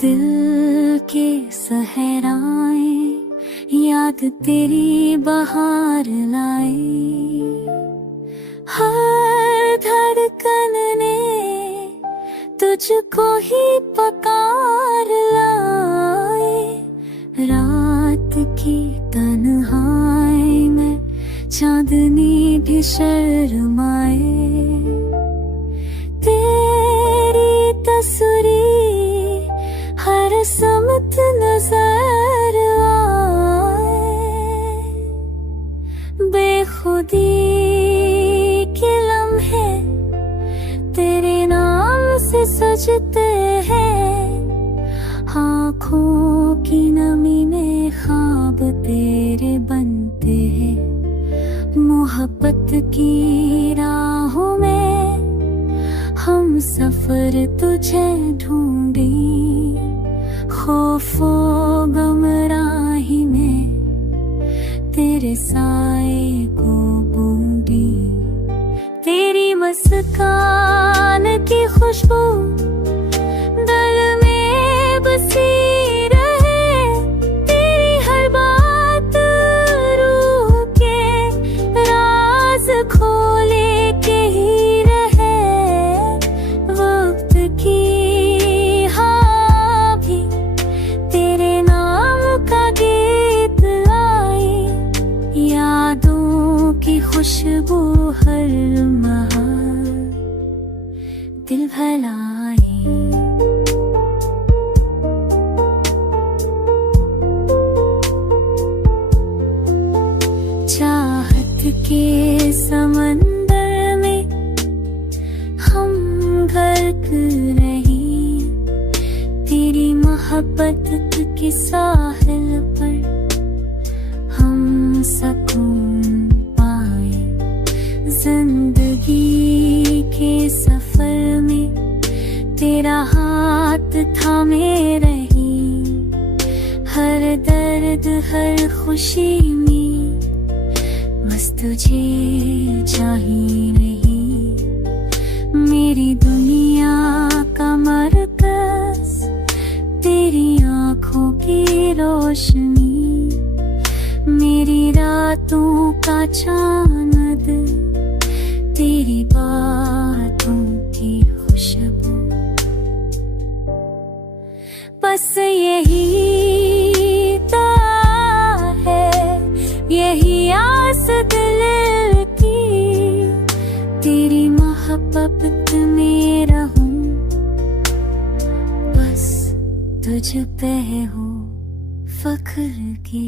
दिल के सहराएं याद तेरी बहार लाए, हर धड़कन ने तुझको ही पकार लाए। रात की तन्हाई में चांदनी भी शर्माए, तेरी तस्वीर हर समत नजर आए। बेखुदी के लम्हे तेरे नाम से सजते हैं, आँखों की नमी में ख्वाब तेरे बनते हैं। मोहब्बत की राहों में हम सफर तुझे ढूंढी, खौफो गमराही में तेरे साए को बूंदी। तेरी मुस्कान की खुशबू दिल में बसी रहे, तेरी हर बात रूह के राज खोले के ही रहे। वक्त की हाँ भी तेरे नाम का गीत लाई, यादों की खुशबू हर दिल भलाई। चाहत के समंदर में हम गर्क रही, तेरी मोहब्बत के साहिल पर हम सकून पाए। जिंदगी के सफर में तेरा हाथ थामे रही, हर दर्द हर खुशी में बस तुझे चाहिए रही। मेरी दुनिया का मरकज तेरी आँखों की रोशनी, मेरी रातों का चांद तेरी बातों की खुशबू। बस यही तो है, यही आस दिल की, तेरी मोहब्बत में रहूं, बस तुझ पे हो फख्र की।